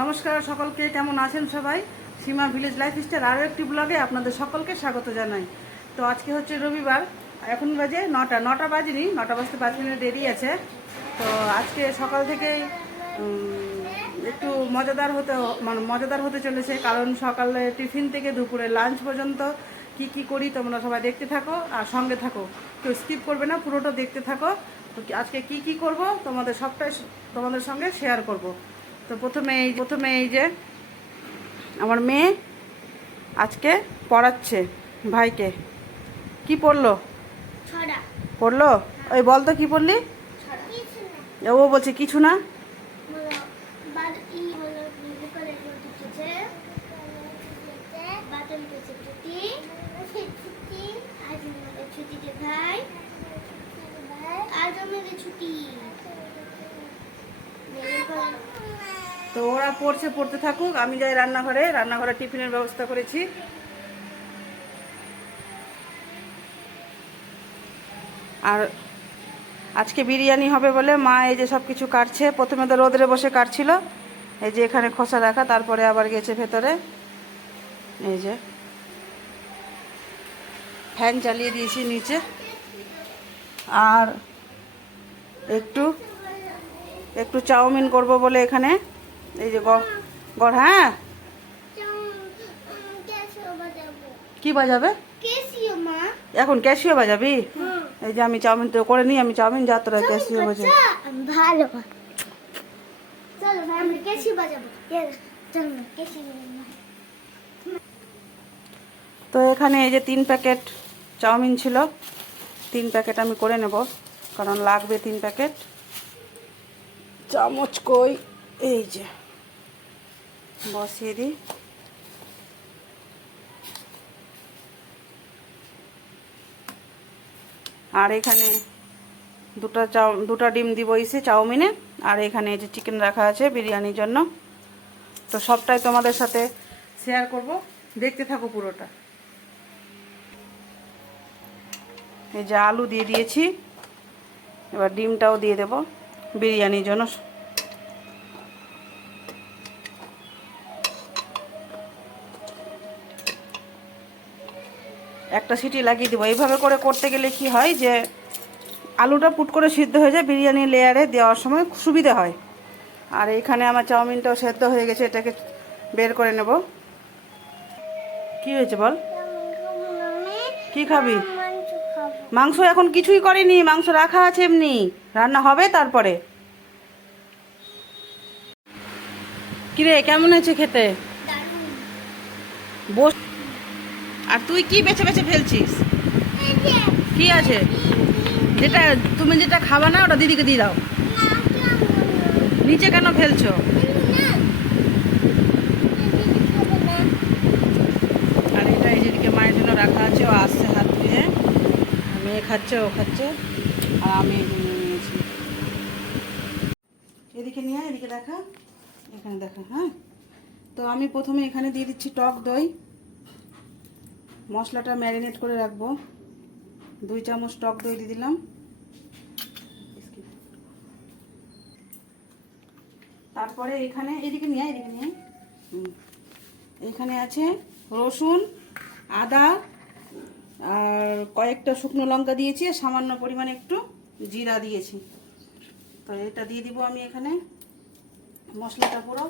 নমস্কার সকলকে, কেমন আছেন সবাই? সীমা ভিলেজ লাইফ স্টাইল আরও একটি ব্লগে আপনাদের সকলকে স্বাগত জানাই। তো আজকে হচ্ছে রবিবার, এখন বাজে নটা নটা বাজেনি, নটা বাজতে পাঁচ মিনিট দেরি আছে। তো আজকে সকাল থেকেই একটু মজাদার হতে মানে মজাদার হতে চলেছে, কারণ সকালে টিফিন থেকে দুপুরে লাঞ্চ পর্যন্ত কি কি করি তোমরা সবাই দেখতে থাকো আর সঙ্গে থাকো। কেউ স্কিপ করবে না, পুরোটা দেখতে থাকো। তো আজকে কি কি করব, তোমাদের সবটাই, তোমাদের সঙ্গে শেয়ার করব। তো প্রথমে এই প্রথমে এই যে আমার মেয়ে আজকে পড়াচ্ছে ভাইকে। কি পড়ল? পড়ল? ওই বল তো কি পড়লি? ও বলছে কিছু না। পড়ছে, পড়তে থাকুক, আমি যাই রান্নাঘরে। রান্নাঘরে টিফিনের ব্যবস্থা করেছি। আর আজকে বিরিয়ানি হবে বলে মা এই যে সব কিছু কাটছে। প্রথমে তো রোদরে বসে কাটছিল। এই যে এখানে খোসা রাখা, তারপরে আবার গেছে ভেতরে। এই যে ফ্যান চালিয়ে দিয়েছি নিচে। আর একটু একটু চাউমিন করব বলে এখানে। এই যে গড় হ্যাঁ? কি বাজাবে? এখন ক্যাশিও বাজাবি? এই যে আমি চাউমিন তো করে নিই আমি চাউমিন যা তোরা ক্যাশিও বাজাবি। ভালো চলো ভাই ক্যাশিও বাজাবো। চলো ক্যাশিও তো এখানে এই যে তিন প্যাকেট চাউমিন ছিল তিন প্যাকেট আমি করে নেব কারণ লাগবে তিন প্যাকেট। চামচ কই? এই যে। বসিয়ে দিই। আর এখানে দুটো চাউ, দুটো ডিম দিব ইসে চাউমিনে, আর এখানে যে চিকেন রাখা আছে বিরিয়ানির জন্য। তো সবটাই তোমাদের সাথে শেয়ার করব। দেখতে থাকো পুরোটা। এই যে আলু দিয়ে দিয়েছি, এবার ডিমটাও দিয়ে দেব বিরিয়ানির জন্য। একটা সিটি লাগিয়ে দেবো। এইভাবে করে করতে গেলে কি হয় যে আলুটা পুট করে সিদ্ধ হয়ে যায় বিরিয়ানি লেয়ারে দেওয়ার সময় সুবিধা হয়। আর এখানে আমার চাউমিনটাও সেদ্ধ হয়ে গেছে এটাকে বের করে নেব। কি হয়েছে বল? কি খাবি? মাংস এখন কিছুই করেনি মাংস রাখা আছে এমনি। রান্না হবে তারপরে। কিরে কেমন হয়েছে খেতে? বস আর তুই কি বেছে বেছে ফেলছিস? কি আছে? যেটা তুমি যেটা খাবা না, ওটা দিদিকে দিয়ে দাও। নিচে কেন ফেলছো? আর এটা এই যেদিকে মায়ের জন্য রাখা আছে, ও আসছে হাত ধুয়ে। মেয়ে খাচ্ছে, ও খাচ্ছে, আর আমি নিয়েছি। এদিকে নিয়ে এদিকে দেখা। এখানে দেখা হ্যাঁ? তো আমি প্রথমে এখানে দিয়ে দিচ্ছি টক দই। মশলাটা ম্যারিনেট করে রাখব। দুই চামচ টক দই দিয়ে দিলাম। তারপরে এখানে, এদিকে নিয়ে এদিকে নিয়ে। এখানে আছে রসুন, আদা, আর কয়েকটা শুকনো লঙ্কা দিয়েছি, আর সামান্য পরিমাণে একটু জিরা দিয়েছি। তো এটা দিয়ে দিব আমি এখানে মশলাটা পুরো।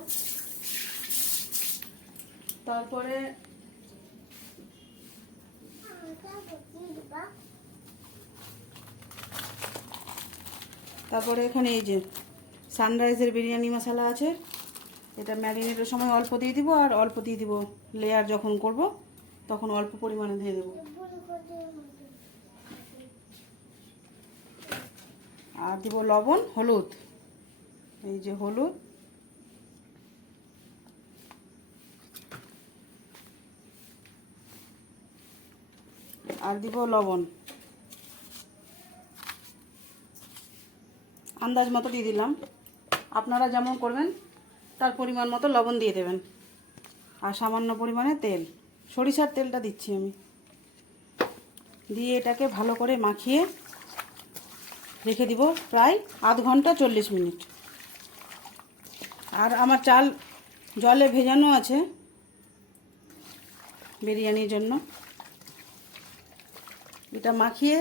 তারপরে তারপরে এখানে এই যে সানরাইজের বিরিয়ানি মশলা আছে। এটা ম্যারিনেটের সময় অল্প দিয়ে দিব আর অল্প দিয়ে দিব লেয়ার যখন করব, তখন অল্প পরিমাণে দিয়ে দেবো। আর দিব লবণ, হলুদ। এই যে হলুদ আর দিব লবণ। আন্দাজ মতো দিয়ে দিলাম। আপনারা যেমন করবেন, তার পরিমাণ মতো লবণ দিয়ে দেবেন। আর সামান্য পরিমাণে তেল। সরিষার তেলটা দিচ্ছি আমি। দিয়ে এটাকে ভালো করে মাখিয়ে রেখে দিব প্রায় আধ ঘণ্টা চল্লিশ মিনিট। আর আমার চাল জলে ভেজানো আছে বিরিয়ানির জন্য। এটা মাখিয়ে,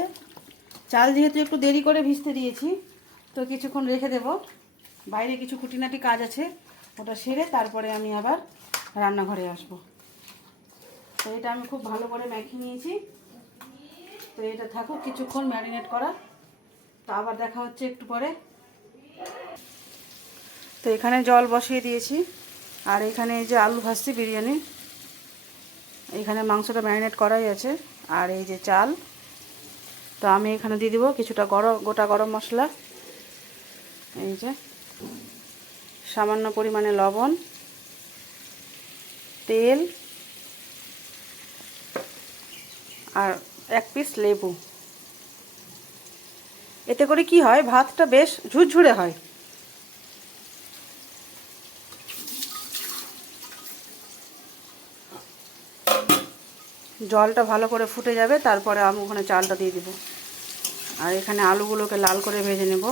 চাল যেহেতু একটু দেরি করে ভিজতে দিয়েছি, তো কিছুক্ষণ রেখে দেব। বাইরে কিছু খুঁটিনাটি কাজ আছে, ওটা সেরে তারপরে আমি আবার রান্নাঘরে আসব। তো এটা আমি খুব ভালো করে মাখিয়ে নিয়েছি। তো এটা থাকুক, কিছুক্ষণ ম্যারিনেট করা। তো আবার দেখা হচ্ছে একটু পরে। তো এখানে জল বসিয়ে দিয়েছি, আর এখানে এই যে আলু ভাজছি বিরিয়ানি, এখানে মাংসটা ম্যারিনেট করাই আছে। আর এই যে চাল তো আমি এখানে দিয়ে দিব কিছুটা গরম, গোটা গরম মশলা। এই যে, সামান্য পরিমাণে লবণ, তেল, আর এক পিস লেবু। এতে করে কি হয়? ভাতটা বেশ ঝুরঝুরে হয়। জলটা ভালো করে ফুটে যাবে, তারপরে আমি ওখানে চালটা দিয়ে দিব। আর এখানে আলুগুলোকে লাল করে ভেজে নেব।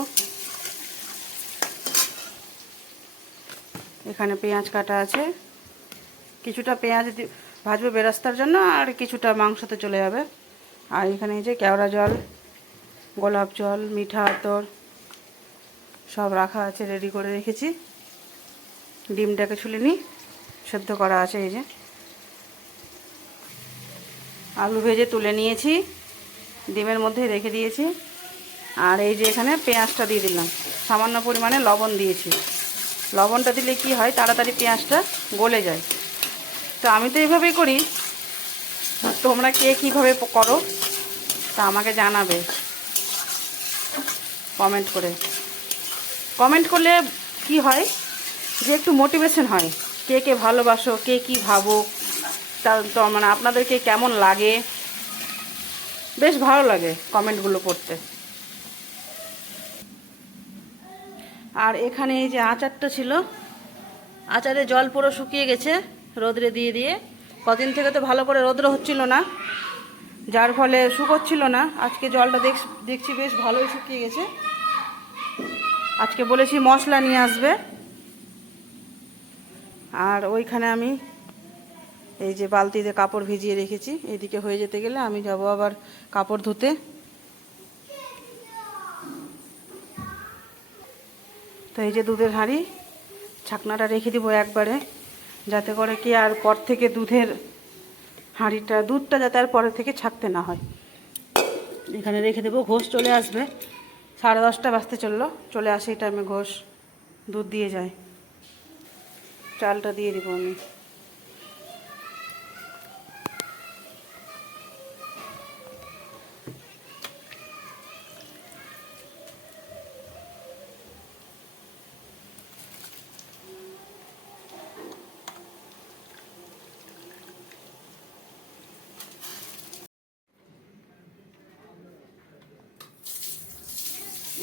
এখানে পেঁয়াজ কাটা আছে। কিছুটা পেঁয়াজ ভাজবে বেরাস্তার জন্য, আর কিছুটা মাংসতে চলে যাবে। আর এখানে এই যে কেওড়া জল, গোলাপ জল, মিঠা আতর, সব রাখা আছে, রেডি করে রেখেছি। ডিমটাকে ছুলে নিই, সেদ্ধ করা আছে এই যে। আলু ভেজে তুলে নিয়েছি। ডিমের মধ্যে রেখে দিয়েছি। আর এই যে এখানে পেঁয়াজটা দিয়ে দিলাম। সামান্য পরিমাণে লবণ দিয়েছি। লবণটা দিলে কি হয়, তাড়াতাড়ি পেঁয়াজটা গলে যায়। তো আমি তো এইভাবেই করি। তোমরা কে কীভাবে করো, তা আমাকে জানাবে। কমেন্ট করে। কমেন্ট করলে কি হয়, যে একটু মোটিভেশন হয়। কে কে ভালোবাসো, কে কি ভাবো মানে আপনাদেরকে কেমন লাগে? বেশ ভালো লাগে কমেন্টগুলো পড়তে। আর এখানে এই যে আচারটা ছিল, আচারে জল পুরো শুকিয়ে গেছে রোদ্রে দিয়ে দিয়ে। কদিন থেকে তো ভালো করে রোদ্র হচ্ছিল না, যার ফলে শুকোচ্ছিল না। আজকে জলটা দেখ, দেখছি বেশ ভালোই শুকিয়ে গেছে। আজকে বলেছি মশলা নিয়ে আসবে। আর ওইখানে আমি এই যে বালতিতে কাপড় ভিজিয়ে রেখেছি, এদিকে হয়ে যেতে গেলে আমি যাব আবার কাপড় ধুতে। তো এই যে দুধের হাঁড়ি, ছাকনাটা রেখে দিব একবারে, যাতে করে কি আর পর থেকে দুধের হাঁড়িটা, দুধটা যাতে আর পরে থেকে ছাকতে না হয়। এখানে রেখে দেবো, ঘোষ চলে আসবে। সাড়ে দশটা বাজতে চলল, চলে আসে এই টাইমে ঘোষ দুধ দিয়ে যায়। চালটা দিয়ে দিব আমি।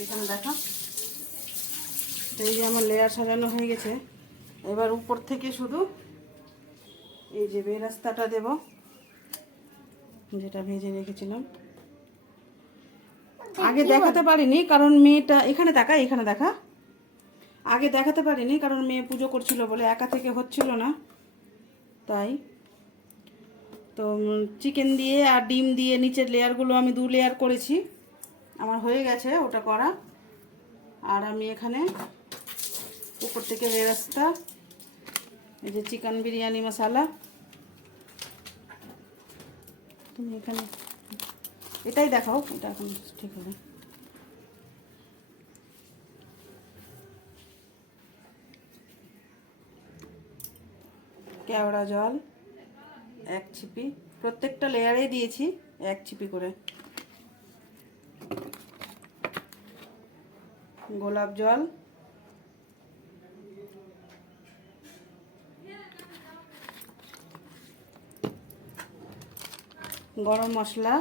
এখানে দেখা। এই যে আমার লেয়ার সাজানো হয়ে গেছে। এবার উপর থেকে শুধু এই যে বেরাস্তাটা দেব যেটা ভেজে রেখেছিলাম। আগে দেখাতে পারিনি কারণ মেয়েটা এখানে দেখা এখানে দেখা। আগে দেখাতে পারিনি কারণ মেয়ে পুজো করছিল বলে একা থেকে হচ্ছিল না। তাই। তো চিকেন দিয়ে আর ডিম দিয়ে নিচের লেয়ারগুলো আমি দু লেয়ার করেছি। আমার হয়ে গেছে ওটা করা। আর আমি এখানে উপর থেকে বেরাস্তা এই যে চিকেন বিরিয়ানি মশালা। তুমি এখানে এটাই দেখাও, এটা এখন ঠিক হবে। কেওড়া জল, এক ছিপি, প্রত্যেকটা লেয়ারে দিয়েছি এক ছিপি করে। গোলাপ জল। গরম মশলা।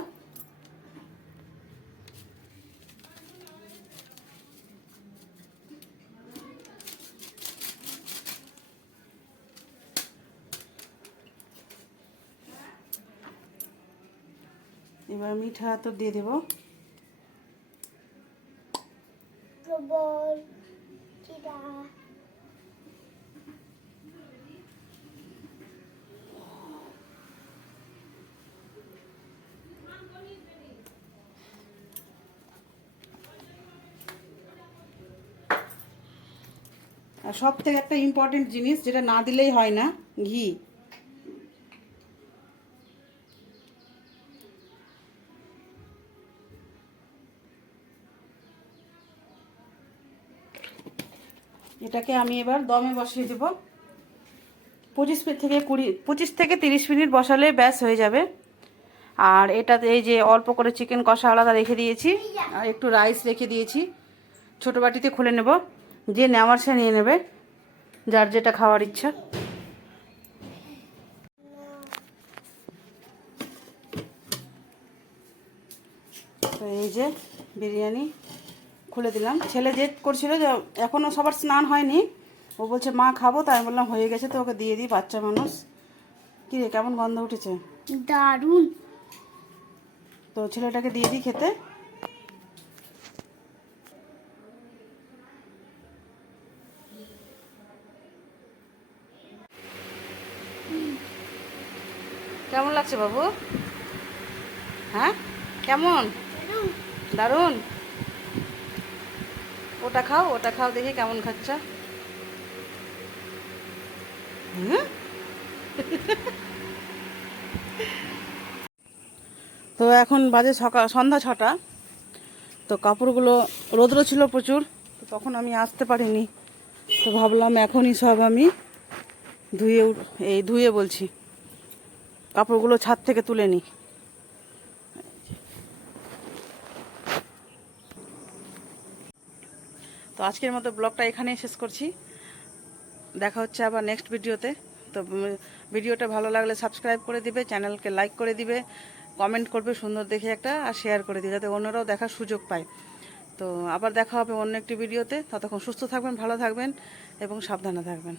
এবার মিঠা তো দিয়ে দেবো। সব থেকে একটা ইম্পর্টেন্ট জিনিস যেটা না দিলেই হয় না, ঘি। এটাকে আমি এবার দমে বসিয়ে দেব। পঁচিশ মিনিট থেকে কুড়ি, পঁচিশ থেকে তিরিশ মিনিট বসালে ব্যাস হয়ে যাবে। আর এটাতে এই যে অল্প করে চিকেন কষা আলাদা রেখে দিয়েছি। আর একটু রাইস রেখে দিয়েছি। ছোটো বাটিতে খুলে নেব। যে নেওয়ার সে নিয়ে নেবে যার যেটা খাওয়ার ইচ্ছা। তো এই যে বিরিয়ানি খুলে দিলাম। ছেলে জেদ করছিল যে এখনও সবার স্নান হয়নি। ও বলছে মা খাব। তাই বললাম হয়ে গেছে তো ওকে দিয়ে দিই বাচ্চা মানুষ। কী রে কেমন গন্ধ উঠেছে? দারুণ। তো ছেলেটাকে দিয়ে দিই খেতে কেমন লাগছে বাবু? হ্যাঁ? কেমন? দারুণ। ওটা খাও ওটা খাও, দেখি কেমন খাচ্ছ। তো এখন বাজে সকাল সন্ধ্যা ছটা। তো কাপড়গুলো, রৌদ্র ছিল প্রচুর, তো তখন আমি আসতে পারিনি। তো ভাবলাম এখনই সব আমি ধুয়ে এই ধুয়ে বলছি। কাপড়গুলো ছাদ থেকে তুলে নিই তো আজকের মতো ব্লগটা এখানেই শেষ করছি। দেখা হচ্ছে আবার নেক্সট ভিডিওতে। তো ভিডিওটা ভালো লাগলে সাবস্ক্রাইব করে দিবে চ্যানেলকে লাইক করে দিবে কমেন্ট করবে, সুন্দর দেখে একটা, আর শেয়ার করে দিবে, যাতে অন্যরাও দেখার সুযোগ পায়। তো, আবার দেখা হবে অন্য একটি ভিডিওতে। ততক্ষণ সুস্থ থাকবেন, ভালো থাকবেন, এবং সাবধানে থাকবেন।